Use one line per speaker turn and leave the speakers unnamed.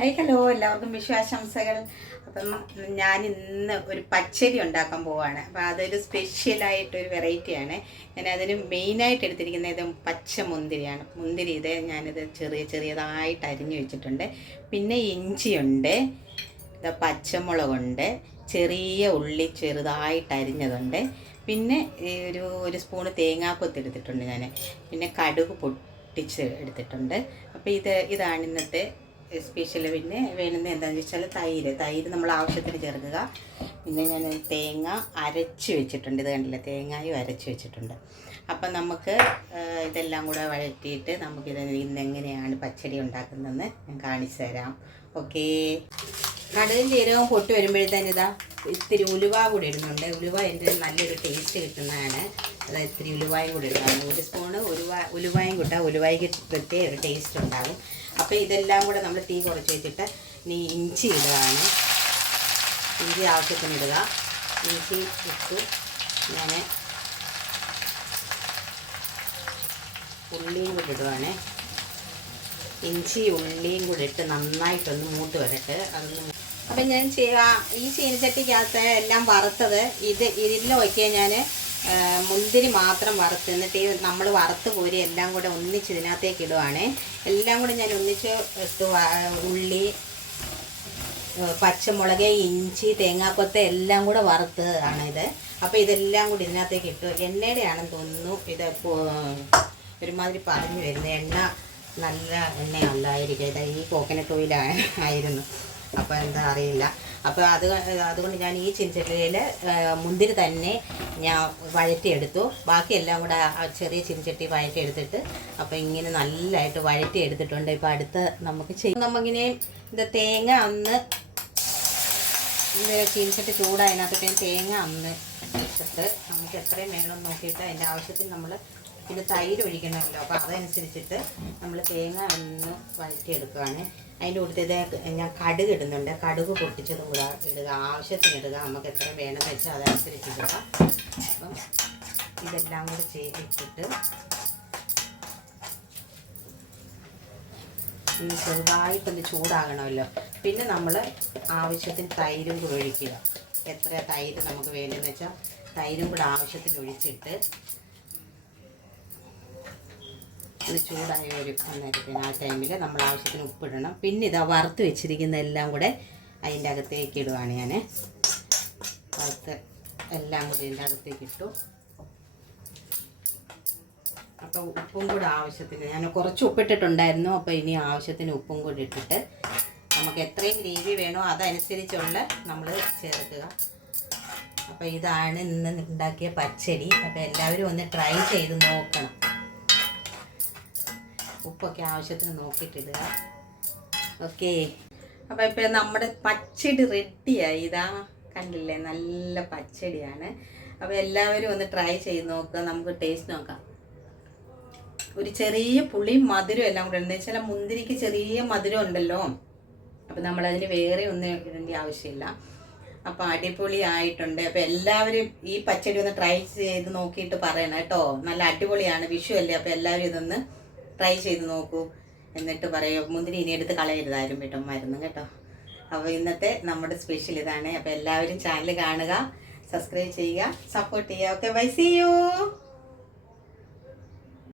Hi hello എല്ലാവർക്കും വിശ്വാശംസകൾ അപ്പം ഞാൻ ഇന്ന് ഒരു പച്ചരി ഉണ്ടാക്കാൻ പോവാണ്. അപ്പം അതൊരു സ്പെഷ്യലായിട്ടൊരു വെറൈറ്റിയാണ് ഞാൻ അതിന് മെയിനായിട്ട് എടുത്തിരിക്കുന്നത് ഇത് പച്ച മുന്തിരിയാണ്. മുന്തിരി ഇത് ഞാനിത് ചെറിയ ചെറിയതായിട്ട് അരിഞ്ഞു വെച്ചിട്ടുണ്ട്. പിന്നെ ഇഞ്ചിയുണ്ട് ഇതാ പച്ചമുളകുണ്ട് ചെറിയ ഉള്ളി ചെറുതായിട്ട് അരിഞ്ഞതുണ്ട്. പിന്നെ ഒരു ഒരു സ്പൂണ് തേങ്ങാക്കൊത്ത് എടുത്തിട്ടുണ്ട് ഞാൻ പിന്നെ കടുക് പൊട്ടിച്ച് എടുത്തിട്ടുണ്ട്. അപ്പോൾ ഇത് ഇതാണ് ഇന്നത്തെ സ്പെഷ്യൽ പിന്നെ വേണ്ടത് എന്താണെന്ന് വെച്ചാൽ തൈര്. തൈര് നമ്മൾ ആവശ്യത്തിന് ചേർക്കുക. പിന്നെ ഞാൻ തേങ്ങ അരച്ച് വെച്ചിട്ടുണ്ട്. ഇത് കണ്ടില്ലേ? തേങ്ങയും അരച്ച് വെച്ചിട്ടുണ്ട്. അപ്പം നമുക്ക് ഇതെല്ലാം കൂടെ വഴറ്റിയിട്ട് നമുക്കിത് ഇന്ന് എങ്ങനെയാണ് പച്ചടി ഉണ്ടാക്കുന്നതെന്ന് ഞാൻ കാണിച്ചു തരാം. ഓക്കേ കടുകും ജീരകവും പൊട്ടി വരുമ്പോഴത്തേന് ഇതാ. ഇത്തിരി ഉലുവ കൂടി ഇടുന്നുണ്ട്. ഉലുവ എന്റെ നല്ലൊരു ടേസ്റ്റ് കിട്ടുന്നതാണ്. അത് ഇത്തിരി ഉലുവായും കൂടി ഇടുന്നതാണ് ഒരു സ്പൂണ് ഉലുവ ഉലുവായും കൂട്ടാൽ ഉലുവായ്ക്ക് പ്രത്യേക ഒരു ടേസ്റ്റ് ഉണ്ടാകും. അപ്പോൾ ഇതെല്ലാം കൂടെ നമ്മൾ തീ കുറച്ച് വെച്ചിട്ട് ഇനി ഇഞ്ചി ഇടുകയാണ്. ഇഞ്ചി ആവശ്യത്തിന് ഇടുക. ഇഞ്ചി ഇട്ടു. ഞാൻ ഉള്ളിയും കൂടി ഇടുവാണേ. ഇഞ്ചി ഉള്ളിയും കൂടി ഇട്ട് നന്നായിട്ടൊന്ന് മൂട്ട് വരട്ടെ. അതൊന്ന് അപ്പം ഞാൻ ഈ ചീനച്ചട്ടിക്കകത്ത് എല്ലാം വറുത്തത് ഇത് ഇതിലൊക്കെ ഞാൻ മുന്തിരി മാത്രം വറുത്ത് എന്നിട്ട് നമ്മൾ വറുത്ത് കോരി എല്ലാം കൂടെ ഒന്നിച്ച് ഇതിനകത്തേക്ക് ഇടുവാണേ. എല്ലാം കൂടെ ഞാൻ ഒന്നിച്ച് ഉള്ളി പച്ചമുളക് ഇഞ്ചി തേങ്ങാക്കൊത്ത എല്ലാം കൂടെ വറുത്തതാണ് ഇത്. അപ്പോൾ ഇതെല്ലാം കൂടി ഇതിനകത്തേക്ക് ഇട്ടു. എണ്ണയുടെ ആണെന്ന് തോന്നുന്നു ഇത് ഒരുമാതിരി പറഞ്ഞു വരുന്നത് എണ്ണ നല്ല എണ്ണയല്ലായിരിക്കും ഇത് ഈ കോക്കനട്ട് ഓയിൽ ആയിരുന്നു. അപ്പോൾ എന്താ അറിയില്ല. അപ്പോൾ അത് അതുകൊണ്ട് ഞാൻ ഈ ചിൻചട്ടിയിൽ മുന്തിരി തന്നെ ഞാൻ വഴറ്റിയെടുത്തു. ബാക്കിയെല്ലാം കൂടെ ചെറിയ ചിൻചട്ടി വഴറ്റിയെടുത്തിട്ട് അപ്പോൾ ഇങ്ങനെ നല്ലതായിട്ട് വഴറ്റിയെടുത്തിട്ടുണ്ട്. ഇപ്പോൾ അടുത്ത് നമുക്ക് ചെയ്യും നമുക്കിങ്ങനെ ഇത് തേങ്ങ ഒന്ന് ഇത് ചീനിച്ചിട്ട് ചൂടായതിനകത്ത് തേങ്ങ അന്ന് വെച്ചിട്ട് നമുക്ക് എത്രയും വേണം നോക്കിയിട്ട് അതിന്റെ ആവശ്യത്തിന് നമ്മൾ പിന്നെ തൈര് ഒഴിക്കണമല്ലോ. അപ്പോൾ അതനുസരിച്ചിട്ട് നമ്മൾ തേങ്ങ ഒന്ന് വഴറ്റിയെടുക്കുകയാണ് അതിന്റെ കൂട്ടത്തിൽ ഇത് ഞാൻ കടുക് ഇടുന്നുണ്ട്. കടുക് പൊട്ടിച്ചതും കൂടെ ഇടുക. ആവശ്യത്തിന് ഇടുക. നമുക്ക് എത്ര വേണമെന്ന് വെച്ചാൽ അതനുസരിച്ച് ഇടുക. അപ്പം ഇതെല്ലാം കൂടി ചെയ്തിട്ടിട്ട് ചെറുതായിട്ടൊന്ന് ചൂടാകണമല്ലോ. പിന്നെ നമ്മൾ ആവശ്യത്തിന് തൈരും കൂടെ ഒഴിക്കുക. എത്ര തൈര് നമുക്ക് വേണ്ടതെന്ന് വെച്ചാൽ തൈരും കൂടെ ആവശ്യത്തിന് ഒഴിച്ചിട്ട് ഇത് ചൂടായി ഒരുക്കാൻ ആ ടൈമിൽ നമ്മൾ ആവശ്യത്തിന് ഉപ്പിടണം. പിന്നെ ഇതാ വറുത്ത് വെച്ചിരിക്കുന്ന എല്ലാം കൂടെ അതിന്റെ അകത്തേക്ക് ഇടുവാണ് ഞാൻ വറുത്ത് എല്ലാം കൂടി ഇതിന്റെ അകത്തേക്ക് ഇട്ടു. അപ്പോൾ ഉപ്പും കൂടെ ആവശ്യത്തിന് ഞാൻ കുറച്ച് ഉപ്പിട്ടിട്ടുണ്ടായിരുന്നു. അപ്പോൾ ഇനി ആവശ്യത്തിന് ഉപ്പും കൂടി ഇട്ടിട്ട് നമുക്ക് എത്രയും ഗ്രേവി വേണോ അതനുസരിച്ചുള്ള നമ്മൾ ചേർക്കുക. അപ്പോൾ ഇതാണ് ഇന്ന് ഉണ്ടാക്കിയ പച്ചടി. അപ്പോൾ എല്ലാവരും ഒന്ന് ട്രൈ ചെയ്ത് നോക്കണം. ഉപ്പൊക്കെ ആവശ്യത്തിന് നോക്കിയിട്ടിടുക ഓക്കെ. അപ്പോൾ ഇപ്പോൾ നമ്മുടെ പച്ചടി റെഡിയായി. ഇതാ കണ്ടില്ലേ? നല്ല പച്ചടിയാണ്. അപ്പോൾ എല്ലാവരും ഒന്ന് ട്രൈ ചെയ്ത് നോക്കുക. നമുക്ക് ടേസ്റ്റ് നോക്കാം. ഒരു ചെറിയ പുളിയും മധുരം എല്ലാം കൂടെ ഉണ്ട്. വെച്ചാൽ മുന്തിരിക്ക് ചെറിയ മധുരം ഉണ്ടല്ലോ. അപ്പം നമ്മളതിന് വേറെ ഒന്നും ഇടേണ്ട ആവശ്യമില്ല. അപ്പോൾ അടിപൊളി ആയിട്ടുണ്ട്. അപ്പോൾ എല്ലാവരും ഈ പച്ചടി ഒന്ന് ട്രൈ ചെയ്ത് നോക്കിയിട്ട് പറയണം കേട്ടോ. നല്ല അടിപൊളിയാണ്. വിഷു അല്ലേ? അപ്പോൾ എല്ലാവരും ഇതൊന്ന് ട്രൈ ചെയ്ത് നോക്കൂ. എന്നിട്ട് പറയൂ മുന്തിരി ഇനി എടുത്ത് കളയരുതാരും വീട്ടും മരുന്ന് കേട്ടോ. അപ്പോൾ ഇന്നത്തെ നമ്മുടെ സ്പെഷ്യൽ ഇതാണ്. അപ്പോൾ എല്ലാവരും ചാനൽ കാണുക സബ്സ്ക്രൈബ് ചെയ്യുക സപ്പോർട്ട് ചെയ്യുക. Okay bye C U